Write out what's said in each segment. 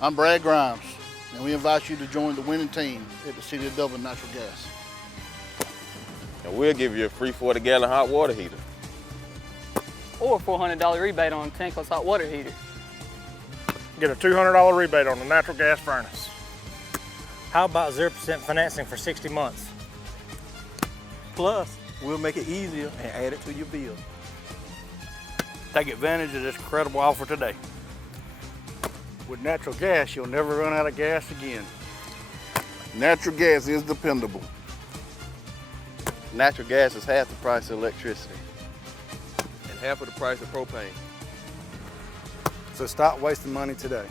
I'm Brad Grimes, and we invite you to join the winning team at the City of Dublin Natural Gas. And we'll give you a free 40-gallon hot water heater. Or a $400 rebate on a tankless hot water heater. Get a $200 rebate on the natural gas furnace. How about 0% financing for 60 months? Plus, we'll make it easier and add it to your bill. Take advantage of this incredible offer today. With natural gas, you'll never run out of gas again. Natural gas is dependable. Natural gas is half the price of electricity. And half of the price of propane. So stop wasting money today.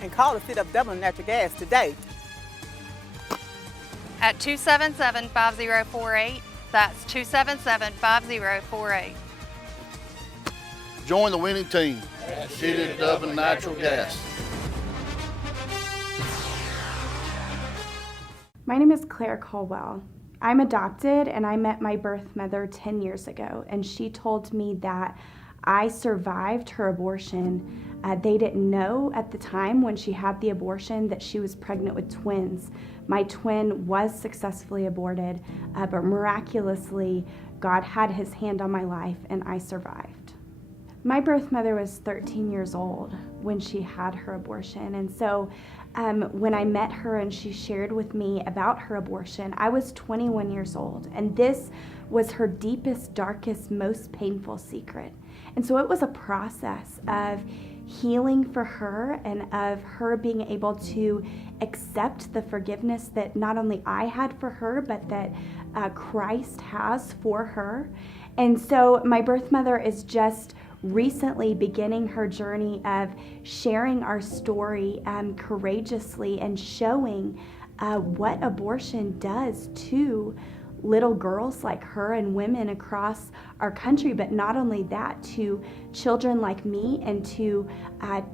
And call the City of Dublin Natural Gas today. At 277-5048. That's 277-5048. Join the winning team at City of Dublin Natural Gas. My name is Claire Caldwell. I'm adopted, and I met my birth mother 10 years ago, and she told me that I survived her abortion. They didn't know at the time when she had the abortion that she was pregnant with twins. My twin was successfully aborted, but miraculously, God had his hand on my life and I survived. My birth mother was 13 years old when she had her abortion, and so when I met her and she shared with me about her abortion, I was 21 years old, and this was her deepest, darkest, most painful secret. And so it was a process of healing for her and of her being able to accept the forgiveness that not only I had for her, but that Christ has for her. And so my birth mother is just recently beginning her journey of sharing our story courageously and showing what abortion does to little girls like her and women across our country, but not only that, to children like me and to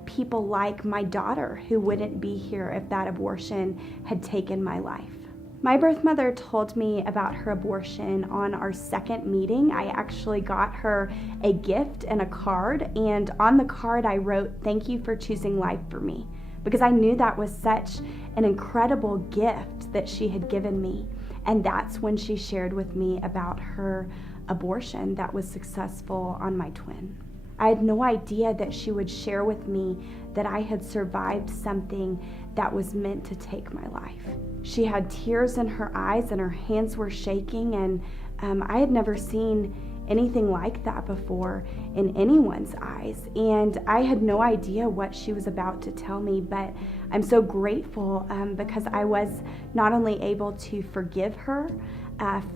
people like my daughter who wouldn't be here if that abortion had taken my life. My birth mother told me about her abortion on our second meeting. I actually got her a gift and a card, and on the card I wrote, "Thank you for choosing life for me," because I knew that was such an incredible gift that she had given me. And that's when she shared with me about her abortion that was successful on my twin. I had no idea that she would share with me that I had survived something that was meant to take my life. She had tears in her eyes and her hands were shaking, and I had never seen anything like that before in anyone's eyes. And I had no idea what she was about to tell me, but I'm so grateful because I was not only able to forgive her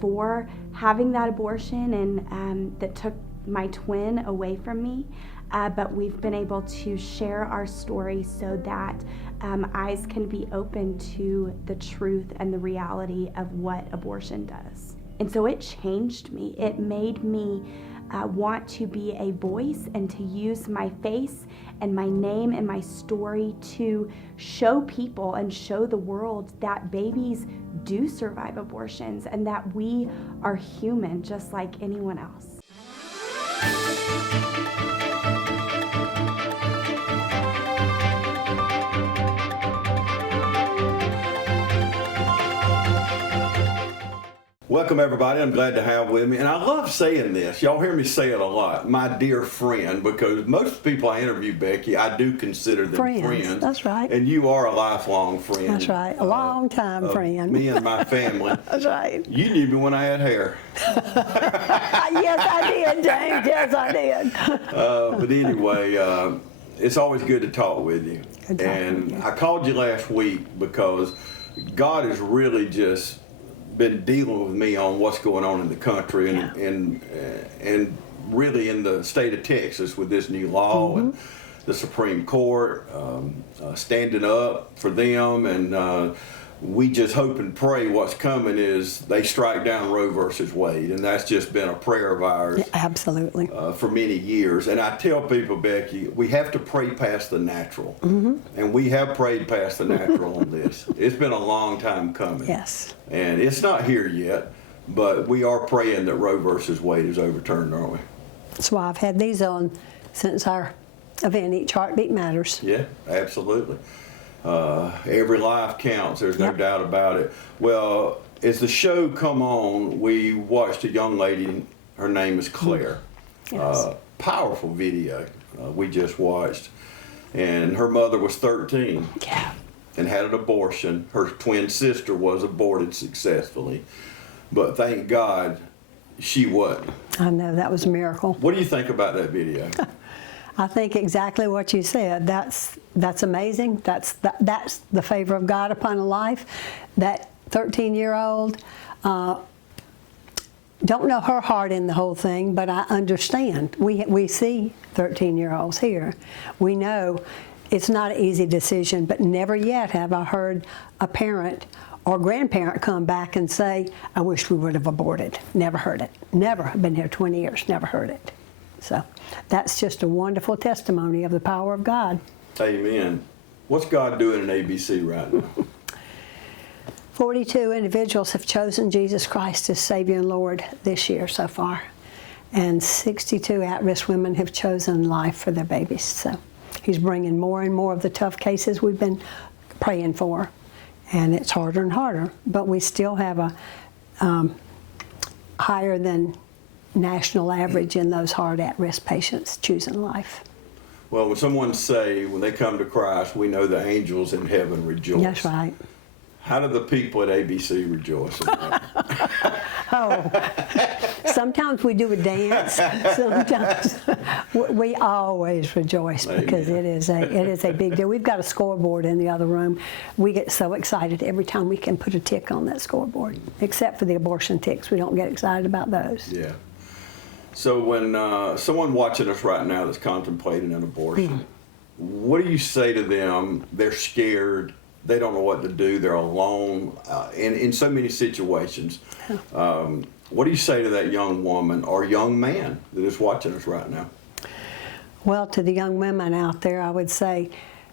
for having that abortion and that took my twin away from me, but we've been able to share our story so that eyes can be open to the truth and the reality of what abortion does. And so it changed me. It made me want to be a voice and to use my face and my name and my story to show people and show the world that babies do survive abortions and that we are human just like anyone else. Welcome everybody, I'm glad to have with me, and I love saying this, y'all hear me say it a lot, my dear friend, because most people I interview, Becky, I do consider them friends. That's right. And you are a lifelong friend. That's right, a long time friend. Me and my family. That's right. You knew me when I had hair. Yes, I did, James, yes, I did. But anyway, it's always good to talk with you. And I called you last week because God has really just been dealing with me on what's going on in the country and really in the state of Texas with this new law and the Supreme Court standing up for them, and we just hope and pray what's coming is they strike down Roe versus Wade, and that's just been a prayer of ours. Yeah, absolutely. For many years. And I tell people, Becky, we have to pray past the natural. And we have prayed past the natural on this. It's been a long time coming. Yes. And it's not here yet, but we are praying that Roe versus Wade is overturned, aren't we? That's why I've had these on since our event. Each heartbeat matters. Yeah, absolutely. Every life counts. There's no doubt about it. Well, as the show come on, we watched a young lady. Her name is Claire. Yes. Powerful video we just watched. And her mother was 13 and had an abortion. Her twin sister was aborted successfully. But thank God she wasn't. I know, that was a miracle. What do you think about that video? I think exactly what you said. That's amazing. That's the favor of God upon a life. That 13-year-old, don't know her heart in the whole thing, but I understand. We see 13-year-olds here. We know it's not an easy decision, but never yet have I heard a parent or grandparent come back and say, I wish we would have aborted. Never heard it. Never. I've been here 20 years, never heard it. So that's just a wonderful testimony of the power of God. Amen. What's God doing in ABC right now? 42 individuals have chosen Jesus Christ as Savior and Lord this year so far. And 62 at-risk women have chosen life for their babies. So He's bringing more and more of the tough cases we've been praying for. And it's harder and harder, but we still have a higher than national average in those hard at-risk patients choosing life. Well, when someone say, when they come to Christ, we know the angels in heaven rejoice. That's right. How do the people at ABC rejoice in that? Oh, sometimes we do a dance. Sometimes we always rejoice because it is a big deal. We've got a scoreboard in the other room. We get so excited every time we can put a tick on that scoreboard, except for the abortion ticks. We don't get excited about those. Yeah. So when someone watching us right now that's contemplating an abortion, what do you say to them? They're scared. They don't know what to do. They're alone in so many situations. What do you say to that young woman or young man that is watching us right now? Well, to the young women out there, I would say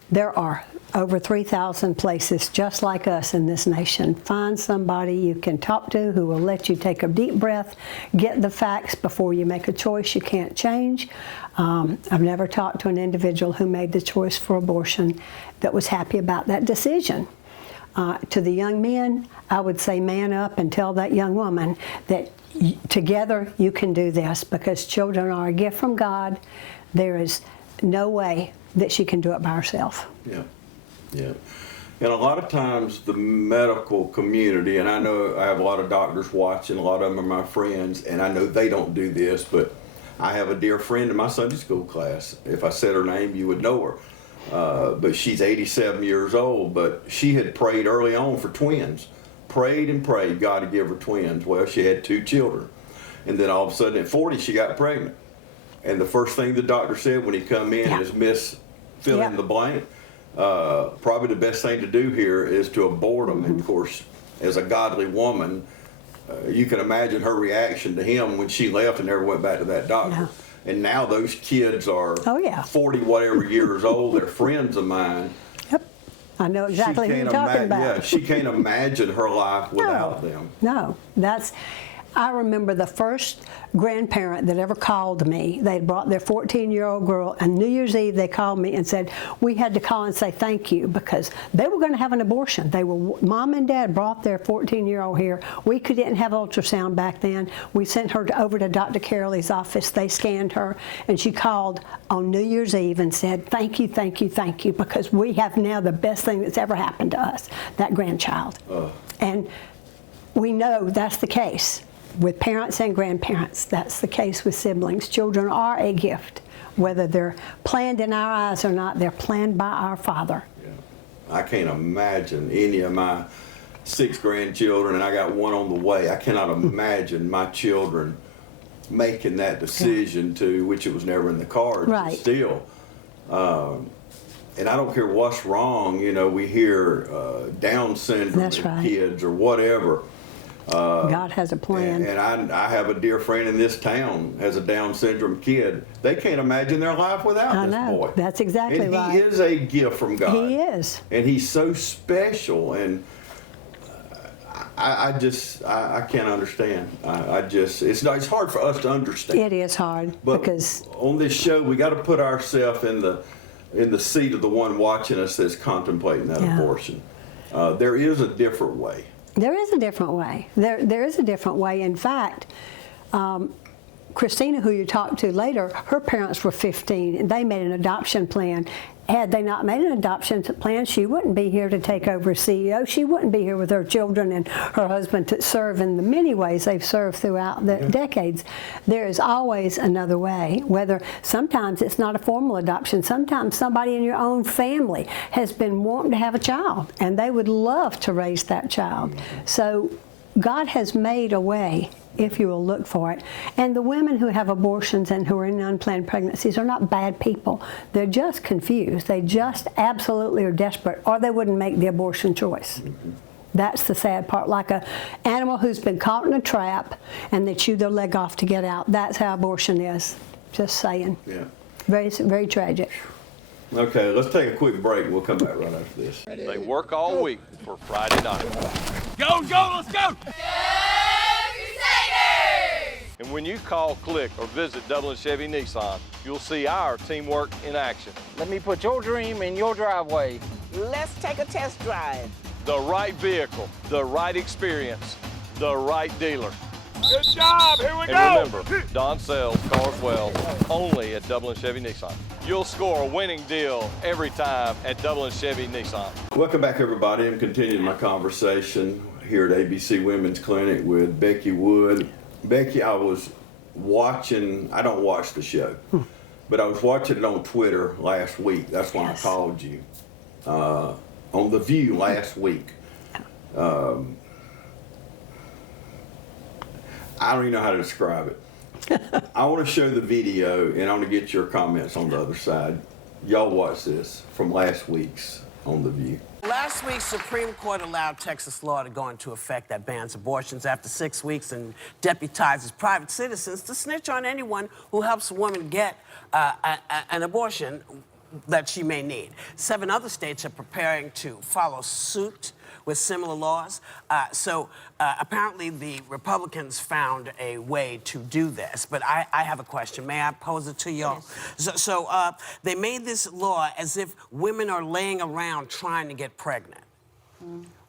there are over 3,000 places just like us in this nation. Find somebody you can talk to who will let you take a deep breath, get the facts before you make a choice you can't change. I've never talked to an individual who made the choice for abortion that was happy about that decision. To the young men, I would say man up and tell that young woman that together you can do this because children are a gift from God. There is no way that she can do it by herself. Yeah, yeah. And a lot of times the medical community, and I know I have a lot of doctors watching, a lot of them are my friends, and I know they don't do this, but I have a dear friend in my Sunday school class. If I said her name, you would know her. But she's 87 years old, but she had prayed early on for twins. Prayed and prayed God to give her twins. Well, she had 2 children. And then all of a sudden at 40, she got pregnant. And the first thing the doctor said when he come in is, Miss, fill in the blank. Probably the best thing to do here is to abort them. And of course, as a godly woman, you can imagine her reaction to him when she left and never went back to that doctor. And now those kids are 40 whatever years old. They're friends of mine. Yep, I know exactly who you're talking about. Yeah, she can't imagine her life without them. No, I remember the first grandparent that ever called me. They'd brought their 14-year-old girl, and New Year's Eve they called me and said, we had to call and say thank you because they were going to have an abortion. Mom and Dad brought their 14-year-old here. We didn't have ultrasound back then. We sent her over to Dr. Carol's office. They scanned her, and she called on New Year's Eve and said, thank you, thank you, thank you, because we have now the best thing that's ever happened to us, that grandchild. And we know that's the case. With parents and grandparents, that's the case with siblings. Children are a gift. Whether they're planned in our eyes or not, they're planned by our Father. Yeah. I can't imagine any of my 6 grandchildren, and I got 1 on the way. I cannot imagine my children making that decision to, which it was never in the cards, but still. And I don't care what's wrong, you know, we hear Down syndrome in kids or whatever. God has a plan. And I have a dear friend in this town has a Down syndrome kid. They can't imagine their life without this boy. That's exactly right. And he is a gift from God. He is. And he's so special. And I can't understand. It's hard for us to understand. It is hard But because on this show, we got to put ourselves in the seat of the one watching us that's contemplating that abortion. There is a different way. there is a different way. There is a different way. In fact, Christina, who you talked to later, her parents were 15 and they made an adoption plan. Had they not made an adoption plan, she wouldn't be here to take over as CEO. She wouldn't be here with her children and her husband to serve in the many ways they've served throughout the decades. There is always another way, whether sometimes it's not a formal adoption. Sometimes somebody in your own family has been wanting to have a child and they would love to raise that child. So God has made a way if you will look for it. And the women who have abortions and who are in unplanned pregnancies are not bad people. They're just confused. They just absolutely are desperate, or they wouldn't make the abortion choice. That's the sad part. Like an animal who's been caught in a trap and they chew their leg off to get out. That's how abortion is. Just saying. Yeah. Very, very tragic. Okay, let's take a quick break. We'll come back right after this. They work all week for Friday night. Go, let's go! And when you call, click, or visit Dublin Chevy Nissan, you'll see our teamwork in action. Let me put your dream in your driveway. Let's take a test drive. The right vehicle, the right experience, the right dealer. Good job, here we go! And remember, Don sells cars well, only at Dublin Chevy Nissan. You'll score a winning deal every time at Dublin Chevy Nissan. Welcome back, everybody. I'm continuing my conversation here at ABC Women's Clinic with Becky Wood. Becky, I was watching, I don't watch the show, but I was watching it on Twitter last week. That's when I called you. On The View last week. I don't even know how to describe it. I want to show the video and I want to get your comments on the other side. Y'all watch this from last week's on The View. Last week, Supreme Court allowed Texas law to go into effect that bans abortions after 6 weeks and deputizes private citizens to snitch on anyone who helps a woman get an abortion that she may need. 7 other states are preparing to follow suit with similar laws. Apparently the Republicans found a way to do this, but I have a question. May I pose it to y'all? Yes. So they made this law as if women are laying around trying to get pregnant.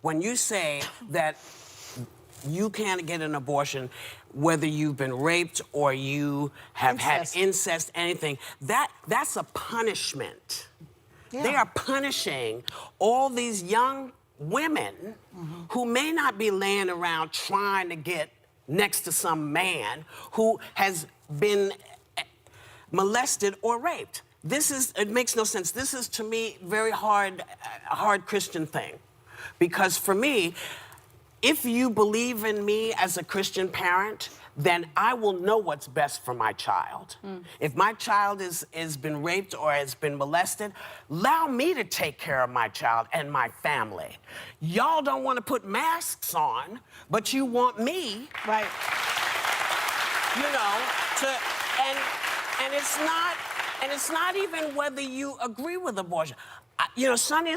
When you say that you can't get an abortion, whether you've been raped or you have had incest, anything, that's a punishment. Yeah. They are punishing all these young women who may not be laying around trying to get next to some man who has been molested or raped. It makes no sense. This is, to me, very hard, a hard Christian thing. Because for me, if you believe in me as a Christian parent, then I will know what's best for my child. If my child has been raped or has been molested, allow me to take care of my child and my family. Y'all don't want to put masks on, but you want me, right? You know, and it's not even whether you agree with abortion. You know, Sonny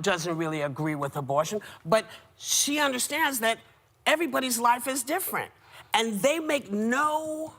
doesn't really agree with abortion, but she understands that everybody's life is different. And they make no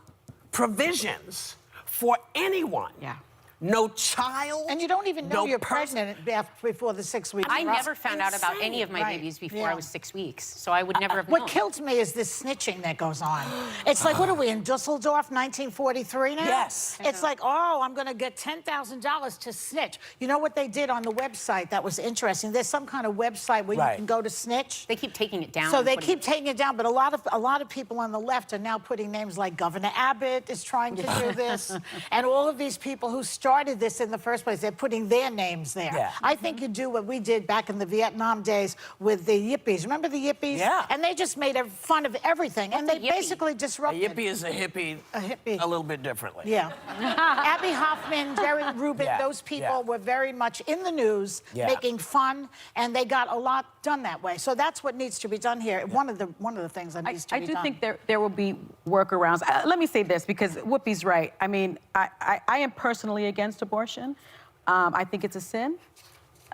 provisions for anyone. Yeah. No child. And you don't even know you're pregnant before the 6 weeks. I never found out about any of my babies before I was 6 weeks, so I would never have What known. kills me is this snitching that goes on. It's like, what are we, in Dusseldorf, 1943 now? Yes. It's like, oh, I'm going to get $10,000 to snitch. You know what they did on the website that was interesting? There's some kind of website where you can go to snitch. They keep taking it down. So they keep taking it down, but a lot of people on the left are now putting names like Governor Abbott is trying to do this, and all of these people who started this in the first place, they're putting their names there. Yeah. I think you do what we did back in the Vietnam days with the Yippies. Remember the Yippies? Yeah. And they just made fun of everything, and they basically disrupted. A Yippie is a hippie. A hippie. A little bit differently. Yeah. Abby Hoffman, Jerry Rubin, those people were very much in the news, making fun, and they got a lot done that way. So that's what needs to be done here. Yeah. One of the things that needs to be done. I do think there will be workarounds. Let me say this, because Whoopi's right. I mean, I am personally against abortion. I think it's a sin.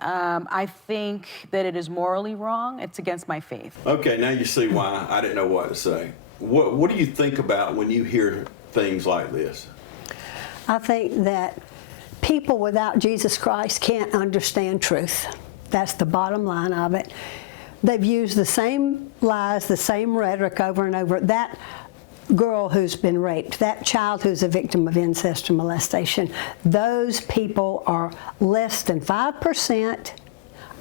I think that it is morally wrong. It's against my faith. Okay, now you see why I didn't know what to say. What do you think about when you hear things like this? I think that people without Jesus Christ can't understand truth. That's the bottom line of it. They've used the same lies, the same rhetoric over and over. That girl who's been raped, that child who's a victim of incest or molestation, those people are less than 5%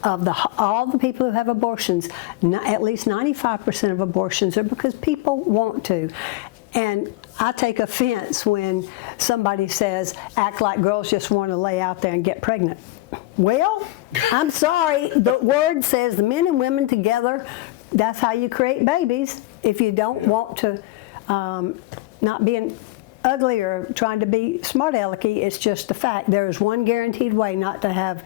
of all the people who have abortions. At least 95% of abortions are because people want to. And I take offense when somebody says, act like girls just want to lay out there and get pregnant. Well, I'm sorry, the word says the men and women together, that's how you create babies. If you don't want to, not being ugly or trying to be smart alecky, it's just a fact. There is one guaranteed way not to have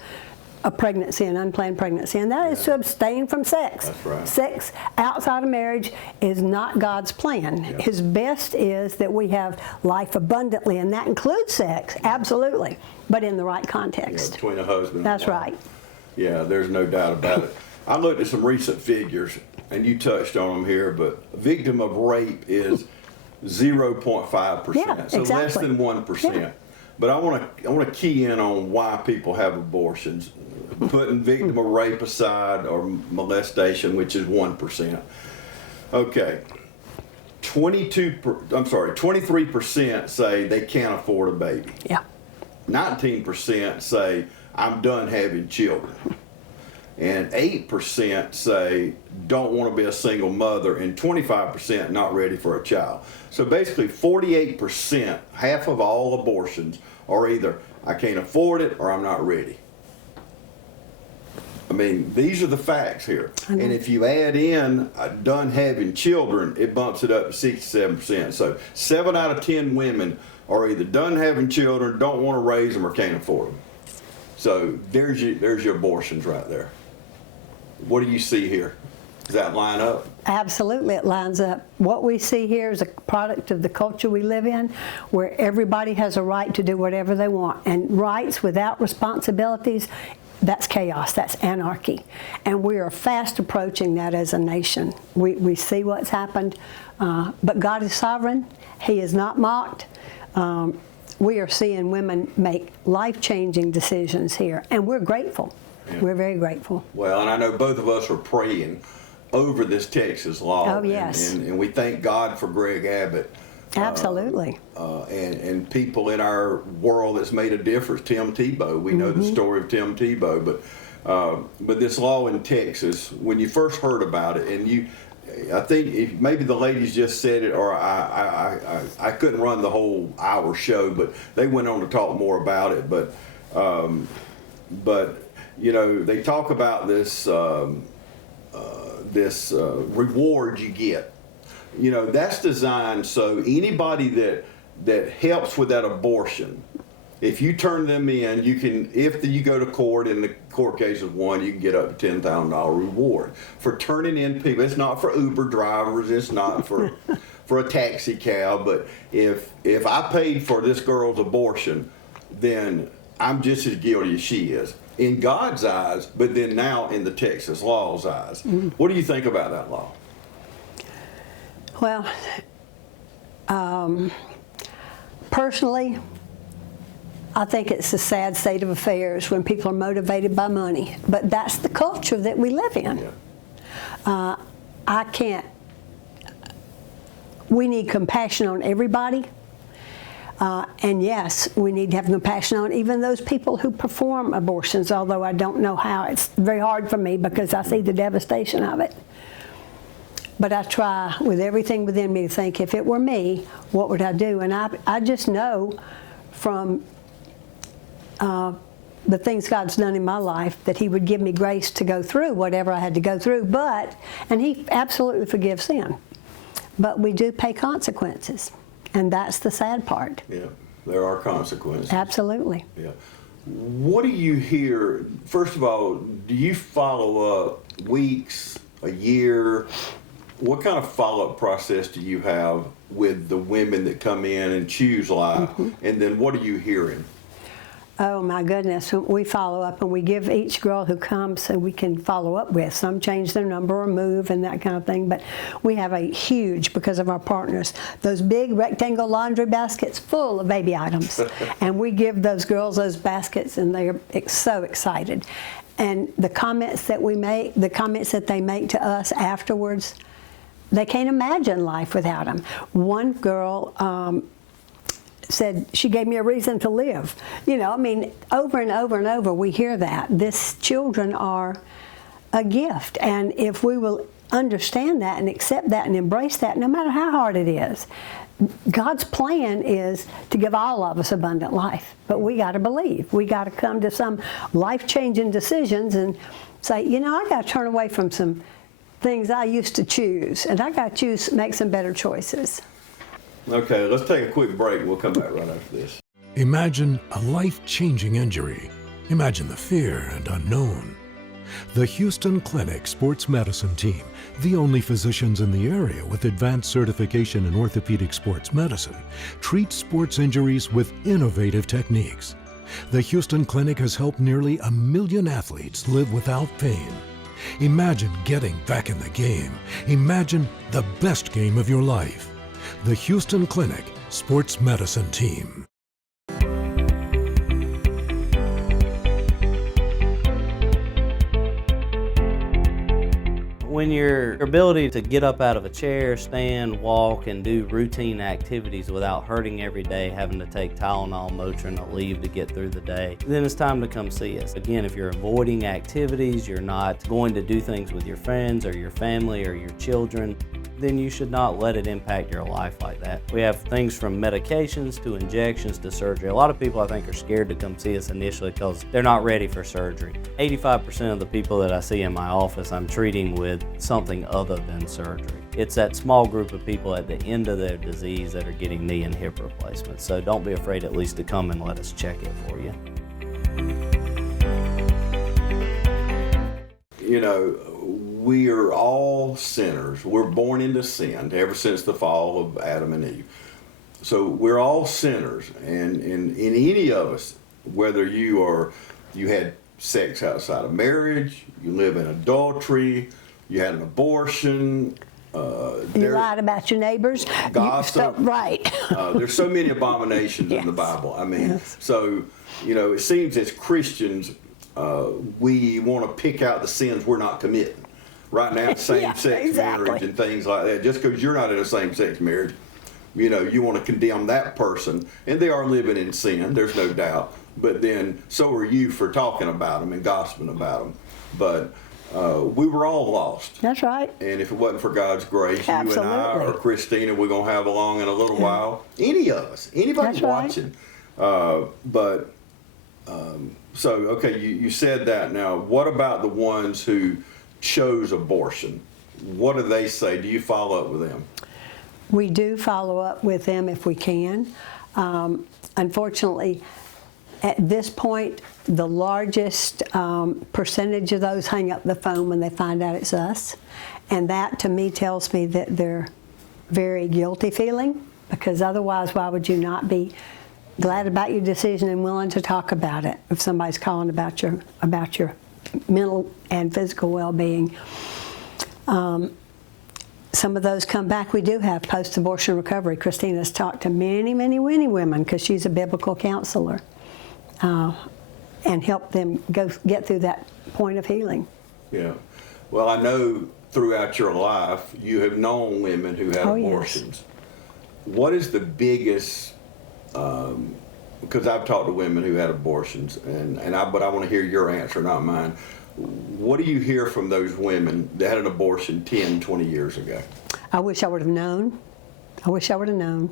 a pregnancy, an unplanned pregnancy, and that is to abstain from sex. That's right. Sex outside of marriage is not God's plan. Yeah. His best is that we have life abundantly, and that includes sex, absolutely, but in the right context. Yeah, between a husband and That's a wife. right. Yeah, there's no doubt about it. I looked at some recent figures, and you touched on them here, but victim of rape is 0.5%, Yeah, so less exactly. than 1%. Yeah. But I want to key in on why people have abortions, putting victim of rape aside or molestation, which is 1%. Okay, 23% say they can't afford a baby. Yeah. 19% say I'm done having children. And 8% say don't want to be a single mother, and 25% not ready for a child. So basically 48%, half of all abortions, are either I can't afford it or I'm not ready. I mean, these are the facts here. And if you add in done having children, it bumps it up to 67%. So 7 out of 10 women are either done having children, don't want to raise them, or can't afford them. So there's your abortions right there. What do you see here? Does that line up? Absolutely, it lines up. What we see here is a product of the culture we live in, where everybody has a right to do whatever they want. And rights without responsibilities, that's chaos, that's anarchy. And we are fast approaching that as a nation. We see what's happened, but God is sovereign. He is not mocked. We are seeing women make life-changing decisions here, and we're grateful. Yeah. We're very grateful. Well, and I know both of us are praying over this Texas law. Oh, yes. And we thank God for Greg Abbott. Absolutely. And people in our world that's made a difference. Tim Tebow, we know the story of Tim Tebow, but this law in Texas, when you first heard about it, and I think maybe the ladies just said it, or I couldn't run the whole hour show, but they went on to talk more about it. But you know, they talk about this reward you get. You know, that's designed so anybody that helps with that abortion, if you turn them in, you can, if you go to court and the court case is won, you can get up to $10,000 reward for turning in people. It's not for Uber drivers. It's not for a taxi cab. But if I paid for this girl's abortion, then I'm just as guilty as she is in God's eyes. But then now in the Texas law's eyes, what do you think about that law? Well, personally, I think it's a sad state of affairs when people are motivated by money. But that's the culture that we live in. Yeah. We need compassion on everybody. And yes, we need to have compassion on even those people who perform abortions, although I don't know how. It's very hard for me because I see the devastation of it. But I try with everything within me to think, if it were me, what would I do? And I just know from the things God's done in my life that He would give me grace to go through whatever I had to go through. And He absolutely forgives sin. But we do pay consequences. And that's the sad part. Yeah, there are consequences. Absolutely. Yeah. What do you hear? First of all, do you follow up weeks, a year? What kind of follow-up process do you have with the women that come in and choose life? And then what are you hearing? Oh my goodness, we follow up and we give each girl who comes so we can follow up with. Some change their number or move and that kind of thing, but we have a huge, because of our partners, those big rectangle laundry baskets full of baby items. And we give those girls those baskets and they're so excited. And the comments that we make, the comments that they make to us afterwards, they can't imagine life without them. One girl, said she gave me a reason to live. You know, I mean, over and over and over we hear that. Children are a gift, and if we will understand that and accept that and embrace that, no matter how hard it is, God's plan is to give all of us abundant life. But we got to believe. We got to come to some life-changing decisions and say, you know, I got to turn away from some things I used to choose, and I got to make some better choices. Okay, let's take a quick break. We'll come back right after this. Imagine a life-changing injury. Imagine the fear and unknown. The Houston Clinic Sports Medicine Team, the only physicians in the area with advanced certification in orthopedic sports medicine, treats sports injuries with innovative techniques. The Houston Clinic has helped nearly 1 million athletes live without pain. Imagine getting back in the game. Imagine the best game of your life. The Houston Clinic Sports Medicine Team. When your ability to get up out of a chair, stand, walk, and do routine activities without hurting every day, having to take Tylenol, Motrin, or leave to get through the day, then it's time to come see us. Again, if you're avoiding activities, you're not going to do things with your friends or your family or your children, then you should not let it impact your life like that. We have things from medications to injections to surgery. A lot of people, I think, are scared to come see us initially because they're not ready for surgery. 85% of the people that I see in my office, I'm treating with something other than surgery. It's that small group of people at the end of their disease that are getting knee and hip replacements. So don't be afraid at least to come and let us check it for you. You know, we are all sinners. We're born into sin ever since the fall of Adam and Eve. So we're all sinners, and in any of us, whether you had sex outside of marriage, you live in adultery, you had an abortion, you lied about your neighbors, gossip, right? There's so many abominations in the Bible. I mean, so you know, it seems as Christians we want to pick out the sins we're not committing. Right now, same-sex marriage and things like that. Just because you're not in a same-sex marriage, you know, you want to condemn that person, and they are living in sin. There's no doubt. But then, so are you for talking about them and gossiping about them. But we were all lost. That's right. And if it wasn't for God's grace, you and I or Christina, we're gonna have along in a little while. Any of us, anybody watching. So okay, you said that. Now, what about the ones who chose abortion? What do they say? Do you follow up with them? We do follow up with them if we can. Unfortunately, at this point, the largest percentage of those hang up the phone when they find out it's us. And that, to me, tells me that they're very guilty feeling, because otherwise, why would you not be glad about your decision and willing to talk about it if somebody's calling about your mental and physical well-being? Some of those come back. We do have post-abortion recovery. Christina's talked to many, many, many women, because she's a biblical counselor, and helped them get through that point of healing. Yeah. Well, I know throughout your life you have known women who had abortions. Yes. What is the biggest, because I've talked to women who had abortions, but I want to hear your answer, not mine. What do you hear from those women that had an abortion 10, 20 years ago? I wish I would have known. I wish I would have known.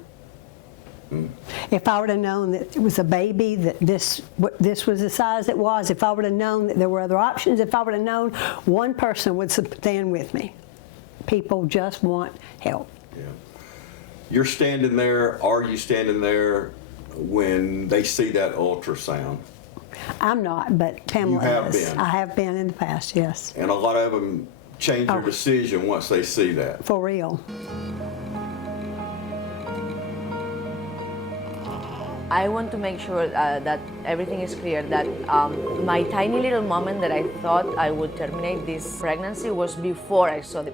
If I would have known that it was a baby, that this was the size it was, if I would have known that there were other options, if I would have known, one person would stand with me. People just want help. Yeah. You're standing there, are you standing there when they see that ultrasound? I'm not, but Pamela you have is. Been. I have been in the past, yes. And a lot of them change their decision once they see that. For real. I want to make sure that everything is clear, that my tiny little moment that I thought I would terminate this pregnancy was before I saw the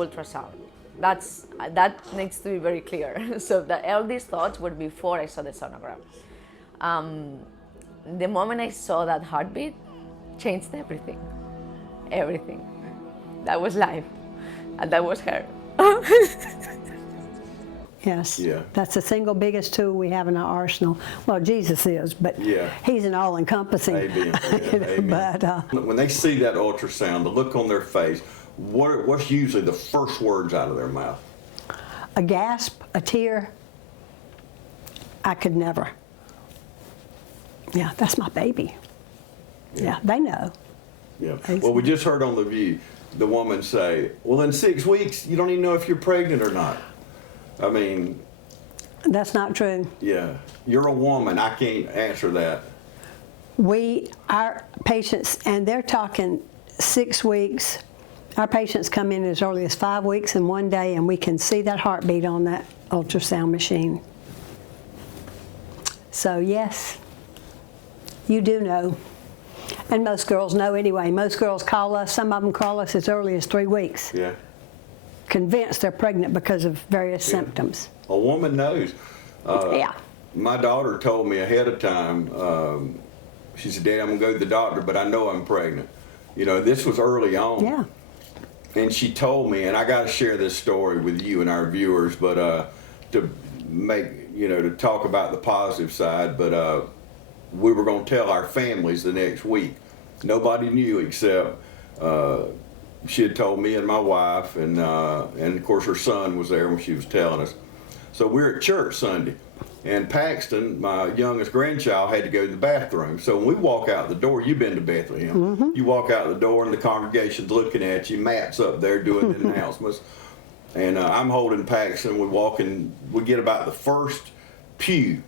ultrasound. That needs to be very clear. So all these thoughts were before I saw the sonogram. The moment I saw that heartbeat, changed everything. Everything. That was life. And that was her. Yes. Yeah. That's the single biggest tool we have in our arsenal. Well, Jesus is, but he's an all-encompassing. Amen. Yeah, amen. But, when they see that ultrasound, the look on their face, what's usually the first words out of their mouth? a gasp, a tear, I could never. Yeah, that's my baby. Yeah, they know. Yeah. Well, we just heard on The View the woman say, well, in 6 weeks, you don't even know if you're pregnant or not. I mean... That's not true. Yeah. You're a woman. I can't answer that. Our patients, and they're talking 6 weeks. Our patients come in as early as 5 weeks and 1 day, and we can see that heartbeat on that ultrasound machine. So, yes, you do know. And most girls know anyway. Most girls call us, some of them call us as early as 3 weeks. Yeah. Convinced they're pregnant because of various symptoms. A woman knows. Yeah. My daughter told me ahead of time, she said, Dad, I'm going to go to the doctor, but I know I'm pregnant. You know, this was early on. Yeah. And she told me, and I got to share this story with you and our viewers, but to make, you know, to talk about the positive side, but we were going to tell our families the next week. Nobody knew except she had told me and my wife, and of course her son was there when she was telling us. So we were at church Sunday, and Paxton, my youngest grandchild, had to go to the bathroom. So when we walk out the door, you've been to Bethlehem. Mm-hmm. You walk out the door and the congregation's looking at you. Matt's up there doing the announcements. And I'm holding Paxton. We get about the first pew.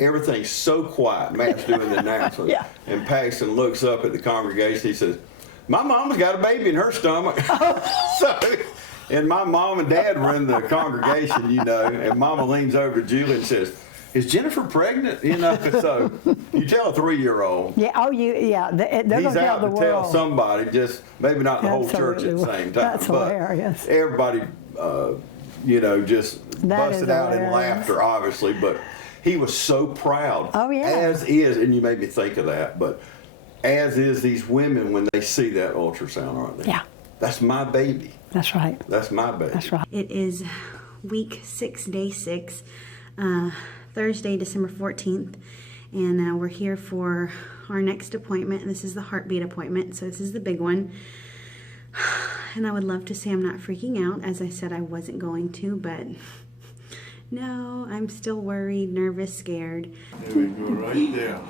Everything's so quiet. Matt's doing the announcements. Yeah. And Paxton looks up at the congregation. He says, my mama's got a baby in her stomach. And my mom and dad were in the congregation, you know, and Mama leans over to Julie and says, is Jennifer pregnant? You know, so you tell a 3-year-old. Yeah, they're going to tell the world. He's out to tell somebody, just maybe not the whole church at the same time. That's but hilarious. Everybody, you know, just busted out in laughter, obviously, but he was so proud. Oh, yeah. As is, and you made me think of that, but as is these women when they see that ultrasound, aren't they? Yeah. That's my baby. That's right. That's my baby. That's right. It is week 6, day 6, Thursday, December 14th, and we're here for our next appointment. This is the heartbeat appointment, so this is the big one. And I would love to say I'm not freaking out, as I said I wasn't going to, but no, I'm still worried, nervous, scared. There we go, right there.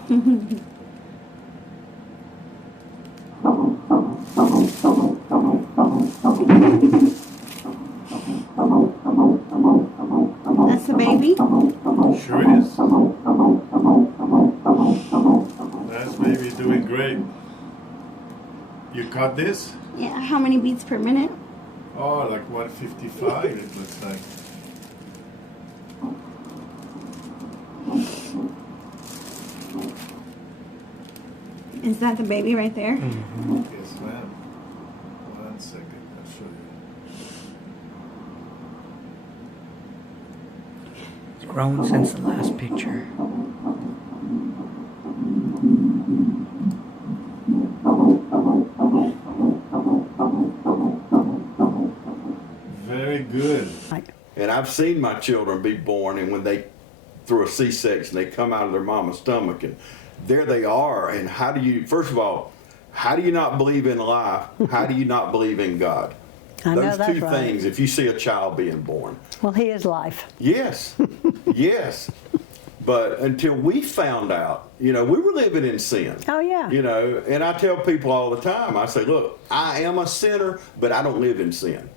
That's the baby? Sure is. That's baby doing great. You caught this? Yeah, how many beats per minute? Oh, like 155 it looks like. Is that the baby right there? Mm-hmm. Yes, ma'am. 1 second, I'll show you. It's grown since the last picture. Very good. And I've seen my children be born, and when they, through a C-section, they come out of their mama's stomach, and there they are. And how do you, first of all, how do you not believe in life? How do you not believe in God? I know Those that's two right. things, if you see a child being born. Well, he is life. Yes, yes. But until we found out, you know, we were living in sin. Oh, yeah. You know, and I tell people all the time, I say, look, I am a sinner, but I don't live in sin.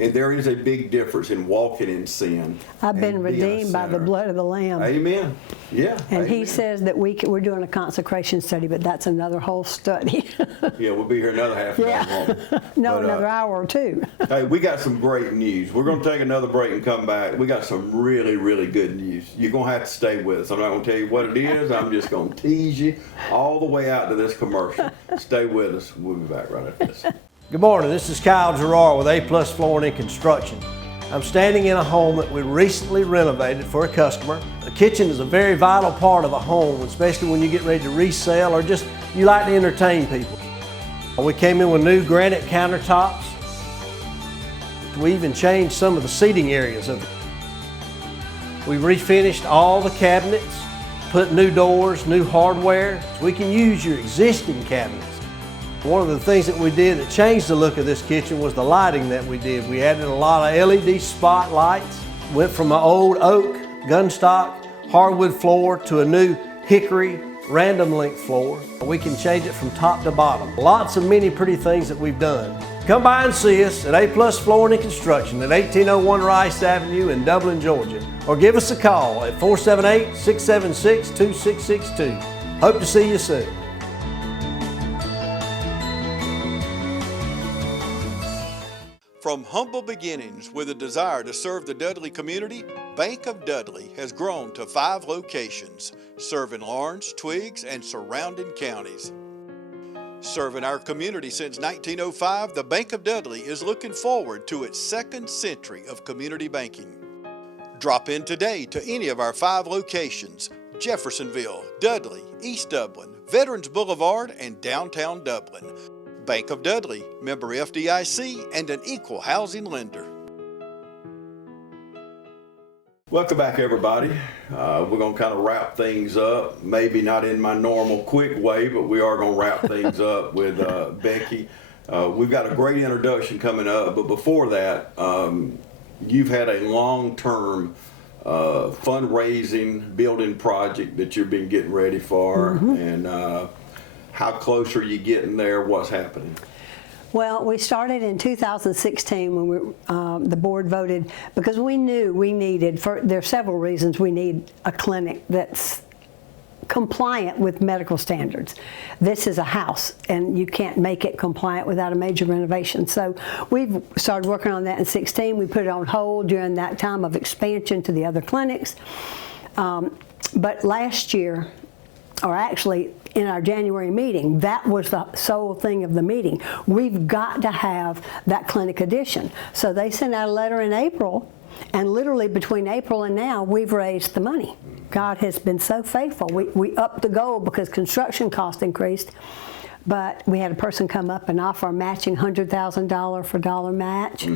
And there is a big difference in walking in sin. I've been and being a redeemed by the sinner. blood of the Lamb. Amen. Yeah. And amen. he says that we're doing a consecration study, but that's another whole study. Yeah, we'll be here another half an hour. won't we? No, But, another hour or two. Hey, we got some great news. We're going to take another break and come back. We got some really, really good news. You're going to have to stay with us. I'm not going to tell you what it is. I'm just going to tease you all the way out to this commercial. Stay with us. We'll be back right after this. Good morning, this is Kyle Gerard with A+ Flooring and Construction. I'm standing in a home that we recently renovated for a customer. The kitchen is a very vital part of a home, especially when you get ready to resell or just you like to entertain people. We came in with new granite countertops. We even changed some of the seating areas of it. We refinished all the cabinets, put new doors, new hardware. We can use your existing cabinets. One of the things that we did that changed the look of this kitchen was the lighting that we did. We added a lot of LED spotlights, went from an old oak, gunstock, hardwood floor to a new hickory, random length floor. We can change it from top to bottom. Lots of many pretty things that we've done. Come by and see us at A+ Flooring and Construction at 1801 Rice Avenue in Dublin, Georgia. Or give us a call at 478-676-2662. Hope to see you soon. From humble beginnings with a desire to serve the Dudley community, Bank of Dudley has grown to 5 locations, serving Lawrence, Twiggs, and surrounding counties. Serving our community since 1905, the Bank of Dudley is looking forward to its 2nd century of community banking. Drop in today to any of our 5 locations: Jeffersonville, Dudley, East Dublin, Veterans Boulevard, and downtown Dublin. Bank of Dudley, member FDIC, and an equal housing lender. Welcome back, everybody. We're going to kind of wrap things up. Maybe not in my normal quick way, but we are going to wrap things up with Becky. We've got a great introduction coming up, but before that, you've had a long-term fundraising building project that you've been getting ready for, and how close are you getting there? What's happening? Well, we started in 2016 when the board voted, because we knew we needed, there are several reasons we need a clinic that's compliant with medical standards. This is a house, and you can't make it compliant without a major renovation. So we've started working on that in 16. We put it on hold during that time of expansion to the other clinics. But last year, or actually in our January meeting, that was the sole thing of the meeting. We've got to have that clinic addition. So they sent out a letter in April, and literally between April and now, we've raised the money. God has been so faithful. We upped the goal because construction cost increased, but we had a person come up and offer a matching $100,000 for dollar match.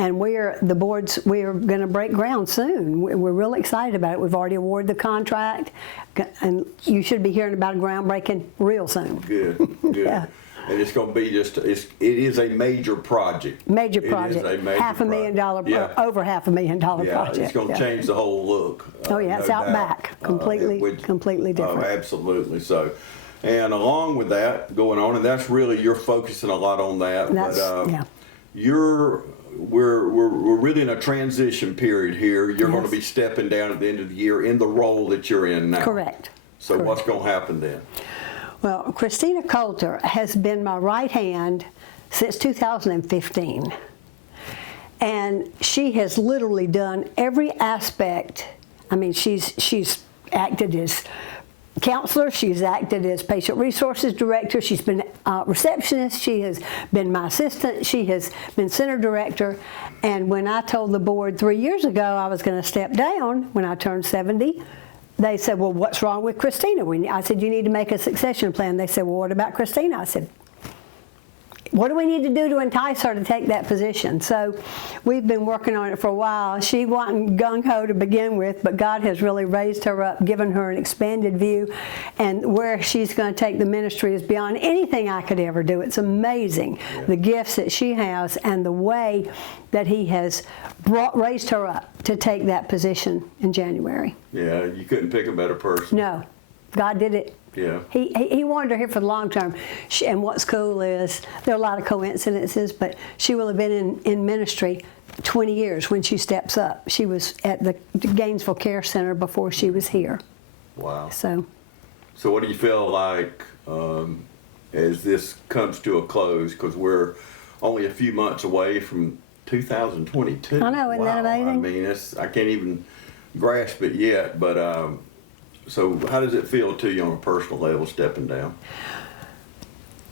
And we're going to break ground soon. We're really excited about it. We've already awarded the contract, and you should be hearing about a groundbreaking real soon. Good, good. Yeah. And it's going to be it is a major project. Major project. It is a major $500,000, yeah. over $500,000 yeah, project. It's going to change the whole look. Oh yeah, it's no out doubt. back, completely different. Oh, absolutely. So, and along with that going on, and that's really, you're focusing a lot on that. That's, but, we're really in a transition period here. You're going to be stepping down at the end of the year in the role that you're in now. Correct. So Correct. What's going to happen then? Well, Christina Coulter has been my right hand since 2015. And she has literally done every aspect. I mean, she's acted as counselor, she's acted as patient resources director, she's been receptionist, she has been my assistant, she has been center director. And when I told the board 3 years ago I was going to step down when I turned 70, they said, well, what's wrong with Christina? I said, you need to make a succession plan. They said, well, what about Christina? I said, what do we need to do to entice her to take that position? So we've been working on it for a while. She wasn't gung-ho to begin with, but God has really raised her up, given her an expanded view, and where she's going to take the ministry is beyond anything I could ever do. It's amazing, the gifts that she has and the way that He has raised her up to take that position in January. Yeah, you couldn't pick a better person. No, God did it. Yeah. He wanted her here for the long term. And what's cool is, there are a lot of coincidences, but she will have been in ministry 20 years when she steps up. She was at the Gainesville Care Center before she was here. Wow. So what do you feel like as this comes to a close? Because we're only a few months away from 2022. I know, isn't that amazing? I mean, I can't even grasp it yet, but so how does it feel to you on a personal level stepping down?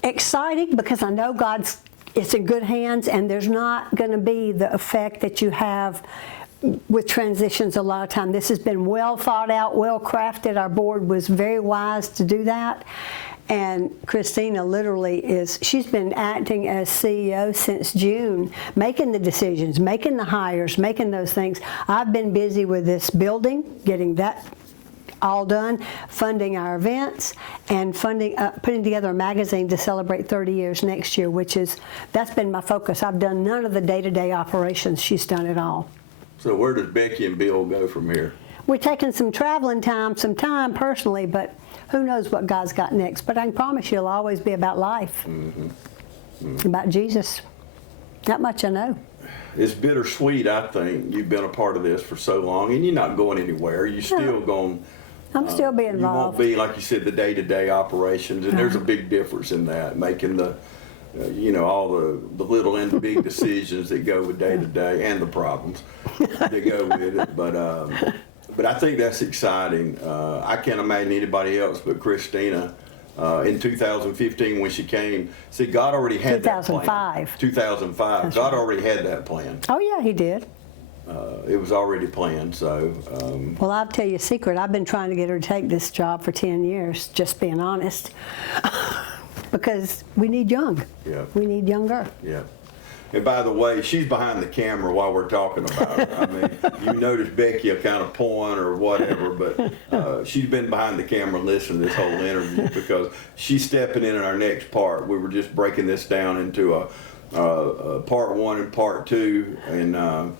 Exciting, because I know it's in good hands, and there's not going to be the effect that you have with transitions a lot of time. This has been well thought out, well crafted. Our board was very wise to do that. And Christina literally she's been acting as CEO since June, making the decisions, making the hires, making those things. I've been busy with this building, getting that all done, funding our events, and putting together a magazine to celebrate 30 years next year, that's been my focus. I've done none of the day-to-day operations. She's done it all. So where does Becky and Bill go from here? We're taking some traveling time, some time personally, but who knows what God's got next. But I can promise you it'll always be about life, about Jesus. That much I know. It's bittersweet, I think. You've been a part of this for so long, and you're not going anywhere. You're still going. I'm still being involved. You won't be, like you said, the day-to-day operations, and there's a big difference in that, making the, all the little and the big decisions that go with day-to-day and the problems that go with it. But I think that's exciting. I can't imagine anybody else but Christina. In 2015 when she came, see, God already had that plan. 2005. That's God right. already had that plan. Oh yeah, he did. It was already planned, so. Well, I'll tell you a secret. I've been trying to get her to take this job for 10 years, just being honest. Because we need young. Yeah. We need younger. Yeah. And by the way, she's behind the camera while we're talking about her. I mean, you notice Becky will kind of point or whatever, but she's been behind the camera listening to this whole interview because she's stepping in our next part. We were just breaking this down into a part 1 and part 2, and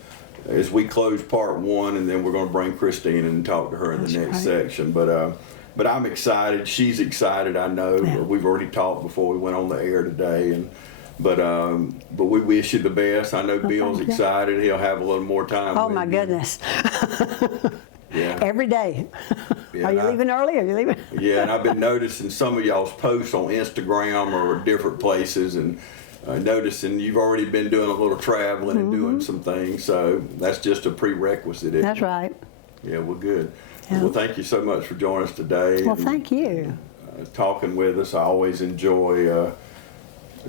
as we close part 1, and then we're going to bring Christine in and talk to her in the next section. But I'm excited. She's excited. I know. Yeah. We've already talked before we went on the air today, but we wish you the best. I know Bill's excited. He'll have a little more time. Oh my goodness. Yeah. Every day. Yeah, Are you leaving early? Are you leaving? Yeah, and I've been noticing some of y'all's posts on Instagram or different places, and noticing you've already been doing a little traveling and doing some things. So that's just a prerequisite. That's right. Yeah, well, good. Yeah. Well, thank you so much for joining us today. Well, thank you. Talking with us. I always enjoy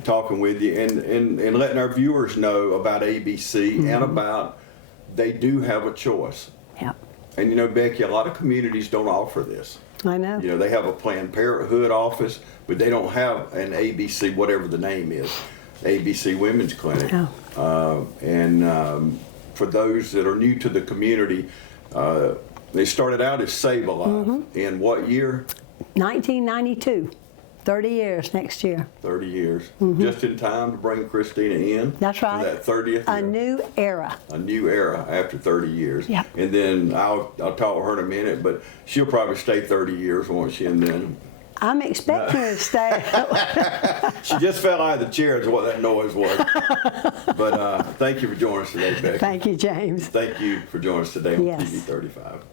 talking with you and letting our viewers know about ABC and about they do have a choice. Yeah. And Becky, a lot of communities don't offer this. I know. They have a Planned Parenthood office, but they don't have an ABC, whatever the name is, ABC Women's Clinic. Oh. And for those that are new to the community, they started out as Save a Life. In what year? 1992. 30 years next year. 30 years. Just in time to bring Christina in. That's right. For that 30th year. A new era. A new era after 30 years. Yeah. And then I'll talk to her in a minute, but she'll probably stay 30 years, won't she? And then I'm expecting her to stay. she just fell out of the chair is what that noise was. But thank you for joining us today, Becky. Thank you, James. Thank you for joining us today on Yes. TV 35.